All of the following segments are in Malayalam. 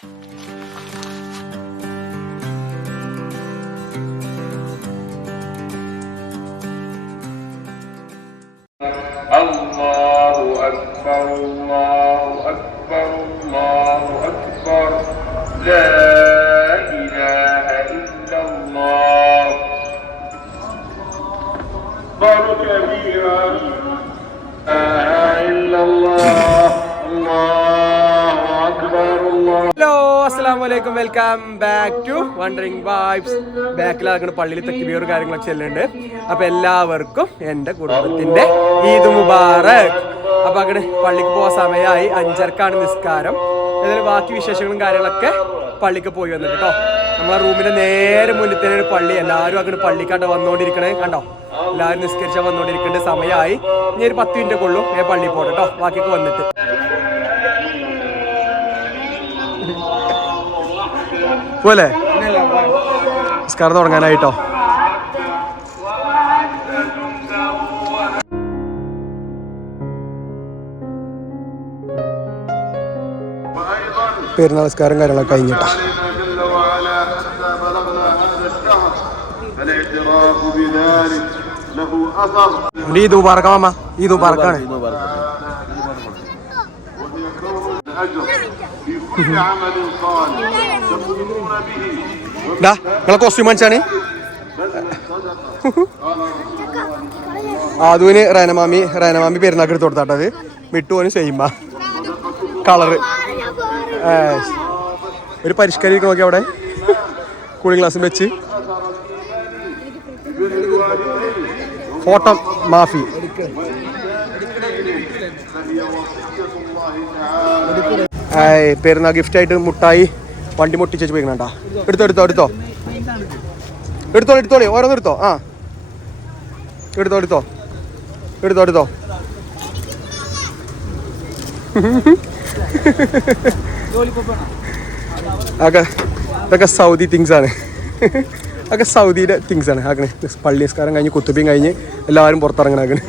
الله أكبر الله أكبر الله أكبر. لا إله إلا الله. أكبر كبيرا. لا إله إلا الله. ഹലോ അലൈക്കും welcome back to wandering vibes ബാക്കിലാക്കുന്ന പള്ളിയിൽ തെക്കിബിയോർ കാര്യങ്ങളൊക്കെ ചെല്ലുന്നുണ്ട്. അപ്പൊ എല്ലാവർക്കും എന്റെ കുടുംബത്തിന്റെ ഈദ് മുബാറക്. അപ്പൊ അങ്ങനെ പള്ളിക്ക് പോകാൻ സമയമായി. അഞ്ചരക്കാണ് നിസ്കാരം. എന്നിട്ട് ബാക്കി വിശേഷങ്ങളും കാര്യങ്ങളൊക്കെ പള്ളിക്ക് പോയി വന്നിട്ട് കേട്ടോ നമ്മളെ റൂമിന്റെ നേരെ മുന്നിൽ തന്നെ ഒരു പള്ളി. എല്ലാവരും അങ്ങോട്ട് പള്ളിക്കാട്ട് വന്നുകൊണ്ടിരിക്കണേ കണ്ടോ? എല്ലാവരും നിസ്കരിച്ചാൽ വന്നുകൊണ്ടിരിക്കേണ്ട സമയമായി. ഇനി ഒരു പത്ത് മിനിറ്റ് കൊള്ളു ഞാൻ പള്ളിയിൽ കേട്ടോ ബാക്കിയൊക്കെ വന്നിട്ട്. പോലെ നമസ്കാരം തുടങ്ങാനായിട്ടോ? പെരുന്നാൾ നമസ്കാരം കാര്യങ്ങളൊക്കെ കഴിഞ്ഞിട്ടാ. ഈദ് മുബാറക്ക മാമ. ഈദ് മുബാറക്കാണ്. ഡാ നിങ്ങളെ കോസ്റ്റ്യൂം കാണിച്ചാണ്. ആദുവിന് റേനമാമി റേനമാമി പെരുന്നാക്ക് എടുത്ത് കൊടുത്താട്ടത് മിട്ടുവോന് സെയിമ കളറ്. ഒരു പരിഷ്കരിക്കണമൊക്കെ അവിടെ. കൂളിംഗ് ഗ്ലാസ് വെച്ച്. ഫോട്ടോ മാഫി. പെരുന്നാൾ ഗിഫ്റ്റ് ആയിട്ട് മുട്ടായി വണ്ടി മുട്ടിച്ചു പോയിക്കണ എടുത്തോ എടുത്തോ എടുത്തോ. എടുത്തോ എടുത്തോളി ഓരോന്ന് എടുത്തോ. ആ. എടുത്തോ എടുത്തോ. എടുത്തോ എടുത്തോ. ഒക്കെ ഇതൊക്കെ സൗദി തിങ്സ് ആണ്. ഒക്കെ സൗദിയുടെ തിങ്സ് ആണ്. ആക്കണേ. പള്ളി നിസ്കാരം കഴിഞ്ഞ് കുത്തുബിയും കഴിഞ്ഞ് എല്ലാവരും പുറത്തിറങ്ങണ ആക്കണേ.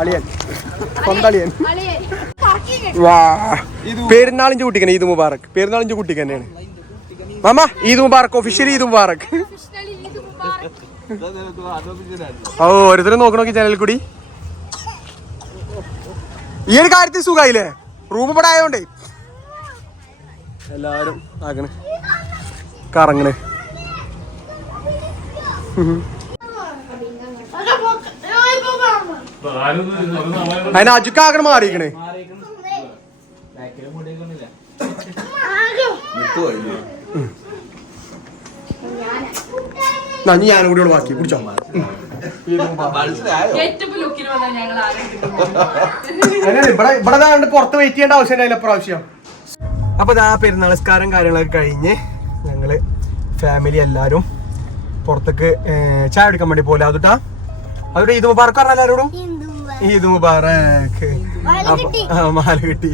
അളിയൻ. സ്വന്തം അളിയൻ. വാ. പെരുന്നാളിഞ്ച് കുട്ടിക്കനെ ഈദ് മുബാറക്. പെരുന്നാളിഞ്ച് കുട്ടിക്ക് തന്നെയാണ് മാമ ഈദ് മുബാറക് ഒഫീഷ്യലി ഈദ് മുബാറക്. ഓ ഓരോരുത്തരും നോക്കണ നോക്കി ചാനലിൽ കൂടി? ഈ ഒരു കാര്യത്തിൽ സുഖായില്ലേ? റൂം ഇവിടെ ആയതുകൊണ്ടേ എല്ലാവരും ആക്കണ്. കറങ്ങണ്. അതിന് അജുക്കാകണം മാറിയിക്കണേ നന്ദി ഞാനും കൂടി ഇവിടെ ബാക്കി പിടിച്ചോ ഇവിടെ ഇവിടെ പുറത്ത് വെയിറ്റ് ചെയ്യേണ്ട ആവശ്യം ഉണ്ടായില്ല പ്രാവശ്യം അപ്പൊ ഇതാ പെരുന്നാൾ നിസ്കാരം കാര്യങ്ങളൊക്കെ കഴിഞ്ഞ് ഞങ്ങൾ ഫാമിലി എല്ലാരും പുറത്തേക്ക് ചായ എടുക്കാൻ വേണ്ടി പോലെ. അതുട്ടാ. അവരുടെ ഈദ് മുബാറക്ക് പറഞ്ഞ എല്ലാരോടും ഈദ് മുബാറക്. മാല കിട്ടി.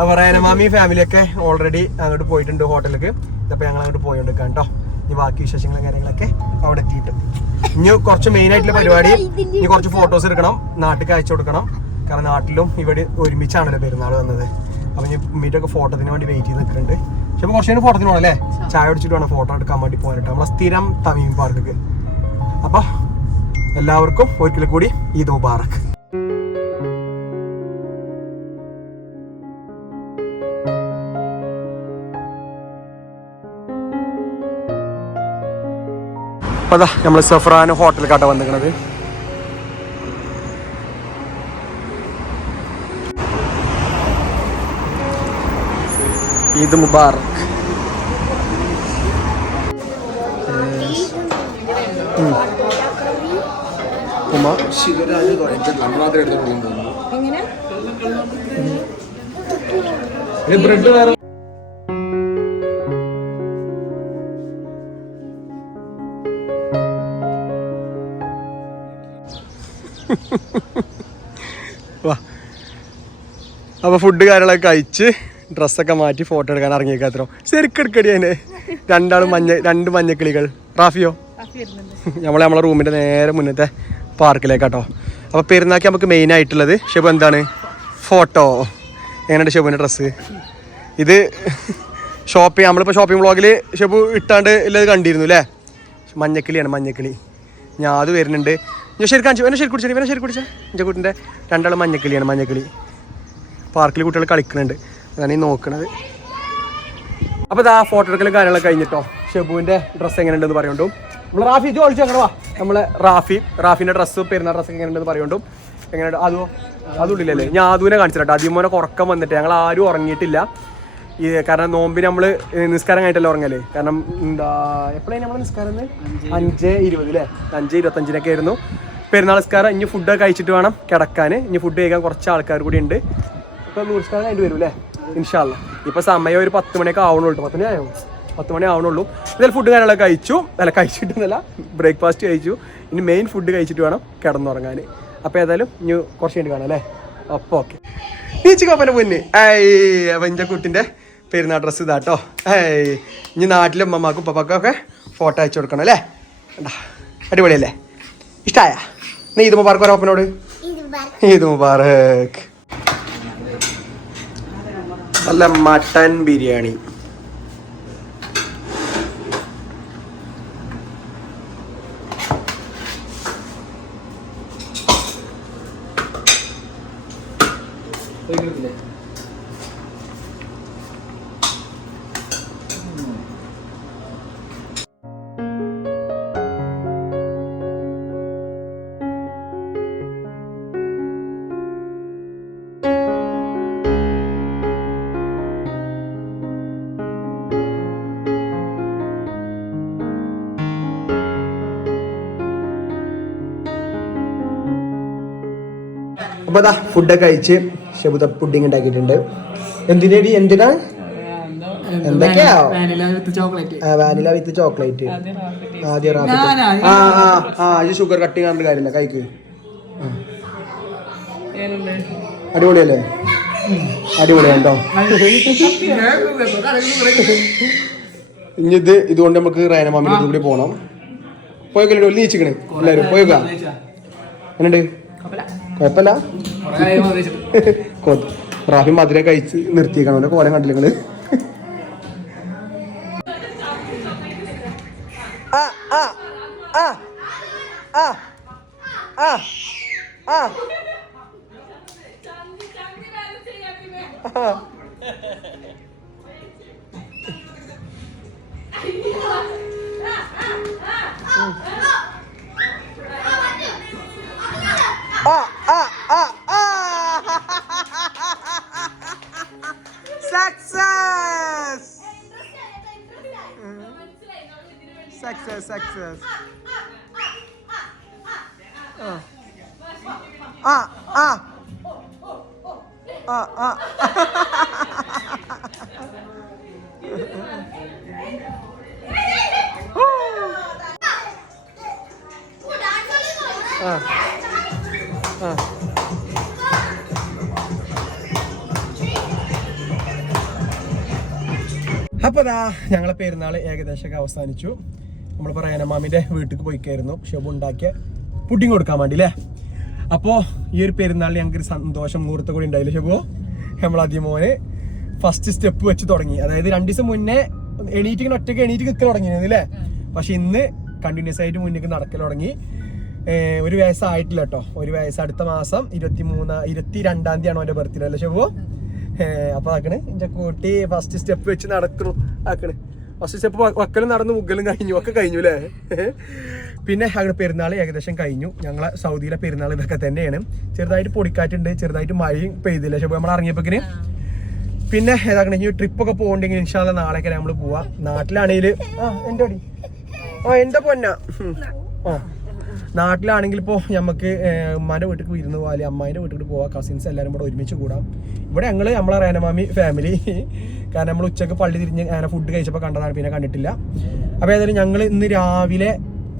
അപ്പൊ റേനമാമി ഫാമിലി ഒക്കെ ഓൾറെഡി അങ്ങോട്ട് പോയിട്ടുണ്ട് ഹോട്ടലിലേക്ക്. അപ്പൊ ഞങ്ങൾ അങ്ങോട്ട് പോയോണ്ടിരിക്കാം കേട്ടോ ഇനി ബാക്കി വിശേഷങ്ങളും കാര്യങ്ങളൊക്കെ അവിടെ എത്തിയിട്ട്. ഇനി കുറച്ച് മെയിൻ ആയിട്ടുള്ള പരിപാടി. ഇനി കുറച്ച് ഫോട്ടോസ് എടുക്കണം. നാട്ടിൽ അയച്ചു കൊടുക്കണം. കാരണം നാട്ടിലും ഇവിടെ ഒരുമിച്ചാണല്ലോ പെരുന്നാൾ വന്നത്. അപ്പൊ ഇനി മീറ്റൊക്കെ ഫോട്ടോത്തിന് വേണ്ടി വെയിറ്റ് ചെയ്ത് നിൽക്കുന്നുണ്ട്. പക്ഷെ കുറച്ച് നേരം ഫോട്ടോത്തിന് പോകണം അല്ലേ ചായ കുടിച്ചിട്ട് വേണം ഫോട്ടോ എടുക്കാൻ വേണ്ടി പോകാനിട്ട് നമ്മളെ സ്ഥിരം തമീം പാർക്ക് അപ്പൊ എല്ലാവർക്കും ഒരിക്കൽ കൂടി ഈദ് മുബാറക്. അപ്പൊ അതാ നമ്മൾ സഫ്രാൻ ഹോട്ടൽ കാട്ട വന്നിരിക്കണത് ഈദ് മുബാറക്. ഉമ്മ. ബ്രെഡ് വേറെ വാ. അപ്പോൾ ഫുഡ് കാര്യങ്ങളൊക്കെ കഴിച്ച് ഡ്രസ്സൊക്കെ മാറ്റി ഫോട്ടോ എടുക്കാൻ ഇറങ്ങിയേക്കാത്രോ ശരിക്കും എടുക്കടി അതിനെ. രണ്ടാളും മഞ്ഞ രണ്ട് മഞ്ഞക്കിളികൾ. റാഫിയോ? നമ്മളെ നമ്മളെ റൂമിന്റെ നേരെ മുന്നത്തെ പാർക്കിലേക്കാട്ടോ. അപ്പോൾ പെരുന്നാക്കി നമുക്ക് മെയിൻ ആയിട്ടുള്ളത് ഷെബു എന്താണ്? ഫോട്ടോ എങ്ങനെയുണ്ട് ഷെബുവിന്റെ ഡ്രസ്സ് ഇത് ഷോപ്പിംഗ് നമ്മളിപ്പോൾ ഷോപ്പിംഗ് വ്ളോഗിൽ ഷെബു ഇട്ടാണ്ട് ഉള്ളത് കണ്ടിരുന്നു അല്ലേ മഞ്ഞക്കിളിയാണ് മഞ്ഞക്കിളി. ഞാൻ അത് വരുന്നുണ്ട്. ഞാൻ ശരി കാണിച്ചു എന്നെ ശരി കുടിച്ചു ഇവനെ ശരി കുടിച്ചാൽ എന്റെ കുട്ടിന്റെ രണ്ടാളും മഞ്ഞക്കിളിയാണ് മഞ്ഞക്കിളി. പാർക്കിൽ കുട്ടികൾ കളിക്കുന്നുണ്ട്. അതാണ് ഈ നോക്കണത്. അപ്പോൾ ഇതാ ഫോട്ടോ എടുക്കലും കാര്യങ്ങളൊക്കെ കഴിഞ്ഞിട്ടോ. ഷെബുവിന്റെ ഡ്രസ്സ് എങ്ങനെയുണ്ടെന്ന് പറയുണ്ടും. നമ്മൾ റാഫി ജോലിച്ചു അങ്ങനെ വാ. നമ്മളെ റാഫി റാഫിന്റെ ഡ്രസ്സ് പെരുന്നാൾ ഡ്രസ്സ് എങ്ങനെയുണ്ടെന്ന് പറയുണ്ടും. എങ്ങനെയുണ്ട്? അതോ അതുള്ളില്ലല്ലേ ഞാൻ അതുവിനെ കാണിച്ചിട്ടോ അതിമോനെ ഉറക്കം വന്നിട്ട് ഞങ്ങൾ ആരും ഉറങ്ങിയിട്ടില്ല. ഈ കാരണം നോമ്പിന് നമ്മൾ നിസ്കാരം കഴിഞ്ഞിട്ടല്ലേ ഉറങ്ങല്ലേ കാരണം എന്താ എപ്പോഴാണ് നമ്മൾ നിസ്കാരം? അഞ്ച് ഇരുപത് അല്ലേ? അഞ്ച് ഇരുപത്തഞ്ചിനൊക്കെ ആയിരുന്നു. പെരുന്നാൾ നിസ്കാരം ഇനി ഫുഡ് കഴിച്ചിട്ട് വേണം കിടക്കാൻ ഇനി ഫുഡ് കഴിക്കാൻ കുറച്ച് ആൾക്കാർ കൂടി ഉണ്ട്. ഇപ്പൊ നൂർസ്കാരം കഴിഞ്ഞ് വരും അല്ലേ ഇൻഷാല്ല ഇപ്പൊ സമയം ഒരു പത്ത് മണിയൊക്കെ ആവണുള്ളൂ പത്ത് മണി ആയോ? പത്ത് മണി ആവണുള്ളൂ ഇതിൽ ഫുഡ് കാര്യങ്ങളൊക്കെ കഴിച്ചു. അല്ല കഴിച്ചിട്ടൊന്നുമല്ല. ബ്രേക്ക്ഫാസ്റ്റ് കഴിച്ചു. ഇനി മെയിൻ ഫുഡ് കഴിച്ചിട്ട് വേണം കിടന്നുറങ്ങാൻ അപ്പോൾ ഏതായാലും ഇനി കുറച്ച് കഴിഞ്ഞ് കാണാം അല്ലേ അപ്പോൾ ഓക്കെ നീച്ച് പൊന്ന്. ഏയ് അപ്പം എന്റെ കുട്ടിന്റെ പെരുന്നാൾ ഡ്രസ്സ് ഇതാട്ടോ ഏയ് ഇനി നാട്ടിലെ ഉമ്മമാക്കും ഉപ്പപ്പാക്കും ഒക്കെ ഫോട്ടോ അയച്ചു കൊടുക്കണം അല്ലേ അടിപൊളിയല്ലേ? ഇഷ്ടമായ നീ ഇത് മുബാർക്ക് ഒരോപ്പനോട് ഈദ് മുബാറക്. നല്ല മട്ടൻ ബിരിയാണി. അപ്പൊ അതാ ഫുഡൊക്കെ കഴിച്ച് ഷബുദ പുഡിങ് ഉണ്ടാക്കിയിട്ടുണ്ട്. എന്തിനേടി എന്തിനാ? എന്തൊക്കെയാ? വാനില വിത്ത് ചോക്ലേറ്റ് ആദ്യ ആ ആ ആ ഇത് ഷുഗർ കട്ട് ചെയ്യാണ്ട് കാര്യമില്ല കഴിക്ക്. ആ. അടിപൊളിയല്ലേ? അടിപൊളിയാണ്ടോ ഇനി ഇത് ഇതുകൊണ്ട് നമുക്ക് മാമിന്റെ അടുത്ത് കൂടി പോണം. പോയക്കല്ലേ ഒല്ലിച്ചിക്കണേ എല്ലാവരും പോയി എന്നുണ്ട് കുഴപ്പമില്ല കൊ- റാഫി മധുര കഴിച്ച് നിർത്തിയേക്കണം അവനെ കോലം കണ്ടില്ല നിങ്ങൾ ആ, ആ, ആ, ആ, ആ, ആ. ആ. ആ, Success! Success, success. ആ. ആ, ആ. ആ, ആ. ആ. ആ. അപ്പൊ അതാ ഞങ്ങളെ പെരുന്നാൾ ഏകദേശമൊക്കെ അവസാനിച്ചു. നമ്മൾ പറയാനമ്മാമിന്റെ വീട്ടിൽ പോയിക്കായിരുന്നു. പക്ഷെ ഉണ്ടാക്കിയ പുഡിങ് കൊടുക്കാൻ വേണ്ടി അല്ലേ അപ്പോ ഈ ഒരു പെരുന്നാളിൽ ഞങ്ങൾക്ക് ഒരു സന്തോഷം മുഹൂർത്തം കൂടി ഉണ്ടായില്ലേ ഷബു? നമ്മൾ മോന് ഫസ്റ്റ് സ്റ്റെപ്പ് വെച്ച് തുടങ്ങി. അതായത് രണ്ട് ദിവസം മുന്നേ എണീറ്റിങ്ങനെ ഒറ്റയ്ക്ക് എണീറ്റ് നിൽക്കാൻ തുടങ്ങിയിരുന്നു അല്ലേ പക്ഷെ ഇന്ന് കണ്ടിന്യൂസ് ആയിട്ട് മുന്നേക്ക് നടക്കൽ തുടങ്ങി. ഒരു വയസ്സായിട്ടില്ല കേട്ടോ. ഒരു വയസ്സ് അടുത്ത മാസം ഇരുപത്തി മൂന്ന് ഇരുപത്തി രണ്ടാം തീയതി ആണോ ബർത്ത്ഡേ അല്ലേ ഷെബു? അപ്പൊ ആക്കണ് എന്റെ കൂട്ടി ഫസ്റ്റ് സ്റ്റെപ്പ് വെച്ച് നടക്കണു ആക്കണ് ഫസ്റ്റ് സ്റ്റെപ്പ് വക്കലും നടന്ന് മുഗലും കഴിഞ്ഞു. ഒക്കെ കഴിഞ്ഞു അല്ലേ പിന്നെ അങ്ങനെ പെരുന്നാൾ ഏകദേശം കഴിഞ്ഞു. ഞങ്ങളെ സൗദിയിലെ പെരുന്നാൾ ഇതൊക്കെ തന്നെയാണ്. ചെറുതായിട്ട് പൊടിക്കാറ്റുണ്ട്. ചെറുതായിട്ട് മഴയും പെയ്തില്ല. പക്ഷെ നമ്മൾ ഇറങ്ങിയപ്പോക്കിന് പിന്നെ ഏതാക്കണ? ഈ ട്രിപ്പൊക്കെ പോകണ്ടെങ്കിൽ ഇൻഷാല്ല നാളെയൊക്കെ നമ്മൾ പോവാ. നാട്ടിലാണെങ്കിൽ ആ എന്റെ അടി ആ എന്റെ പൊന്ന? ആ. നാട്ടിലാണെങ്കിൽ ഇപ്പോൾ നമുക്ക് ഉമ്മാന്റെ വീട്ടിൽ വിരുന്ന് പോകാൻ അമ്മായിന്റെ വീട്ടിൽ പോവാം കസിൻസ് എല്ലാവരും കൂടെ ഒരുമിച്ച് കൂടാം. ഇവിടെ ഞങ്ങൾ നമ്മളെ റേനമാമി ഫാമിലി കാരണം നമ്മൾ ഉച്ചയ്ക്ക് പള്ളി തിരിഞ്ഞ് അങ്ങനെ ഫുഡ് കഴിച്ചപ്പോൾ കണ്ടതാണ് പിന്നെ കണ്ടിട്ടില്ല. അപ്പോൾ ഏതായാലും ഞങ്ങൾ ഇന്ന് രാവിലെ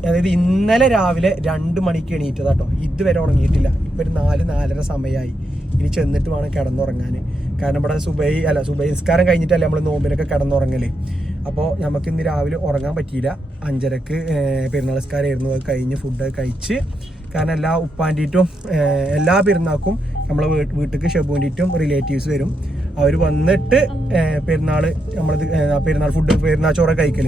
അതായത് ഇന്നലെ രാവിലെ രണ്ട് മണിക്ക് എണീറ്റതാട്ടോ. ഇതുവരെ ഉറങ്ങിയിട്ടില്ല. ഇപ്പോൾ ഒരു നാല് നാലര സമയമായി ഇനി ചെന്നിട്ട് വേണം കിടന്നുറങ്ങാൻ. കാരണം ഇവിടെ സുബൈ അല്ല സുബൈ നിസ്കാരം കഴിഞ്ഞിട്ടല്ലേ നമ്മൾ നോമ്പിനൊക്കെ കിടന്നുറങ്ങൽ. അപ്പോൾ നമുക്ക് ഇന്ന് രാവിലെ ഉറങ്ങാൻ പറ്റിയില്ല. അഞ്ചരക്ക് പെരുന്നാൾ നിസ്കാരമായിരുന്നു. അത് കഴിഞ്ഞ് ഫുഡ് കഴിച്ച് കാരണം എല്ലാ ഉപ്പാന്റെയിട്ടും എല്ലാ പെരുന്നാൾക്കും നമ്മളെ വീട്ട് വീട്ടിലേക്ക് ഷെബുവിന്റെയിട്ടും റിലേറ്റീവ്സ് വരും. അവർ വന്നിട്ട് പെരുന്നാൾ നമ്മളത് പെരുന്നാൾ ഫുഡ് പെരുന്നാൾ ചോറ് കഴിക്കൽ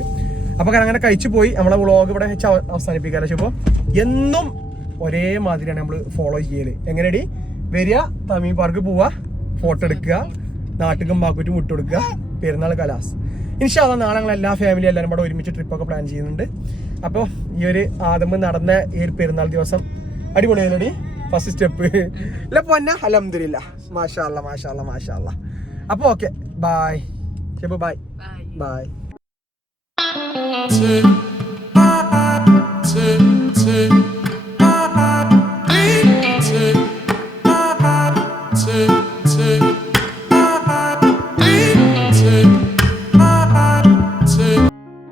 അപ്പോൾ കാരണം അങ്ങനെ കഴിച്ചു പോയി. നമ്മളെ വ്ളോഗ് ഇവിടെ വെച്ച് അവ- പക്ഷേ ഇപ്പോൾ എന്നും ഒരേ മാതിരിയാണ് നമ്മൾ ഫോളോ ചെയ്യൽ എങ്ങനെയടി വരിക തമീം പാർക്ക് പോവാ ഫോട്ടോ എടുക്കുക നാട്ടുകം പാക്കുറ്റി വിട്ടുകൊടുക്കുക. പെരുന്നാൾ കലാസ്. ഇൻഷാല്ല നാളെ ഞങ്ങൾ എല്ലാ ഫാമിലി എല്ലാവരും കൂടെ ഒരുമിച്ച് ട്രിപ്പൊക്കെ പ്ലാൻ ചെയ്യുന്നുണ്ട്. അപ്പോൾ ഈ ഒരു ആദമ്പ് നടന്ന ഈ ഒരു പെരുന്നാൾ ദിവസം അടിപൊളിയായിലടി ഫസ്റ്റ് സ്റ്റെപ്പ് അല്ല പോന്ന അലഹമില്ല മാഷാല്ല മാഷാല്ല മാഷാല്ല അപ്പൊ okay bye Sheb bye bye Take, take, take.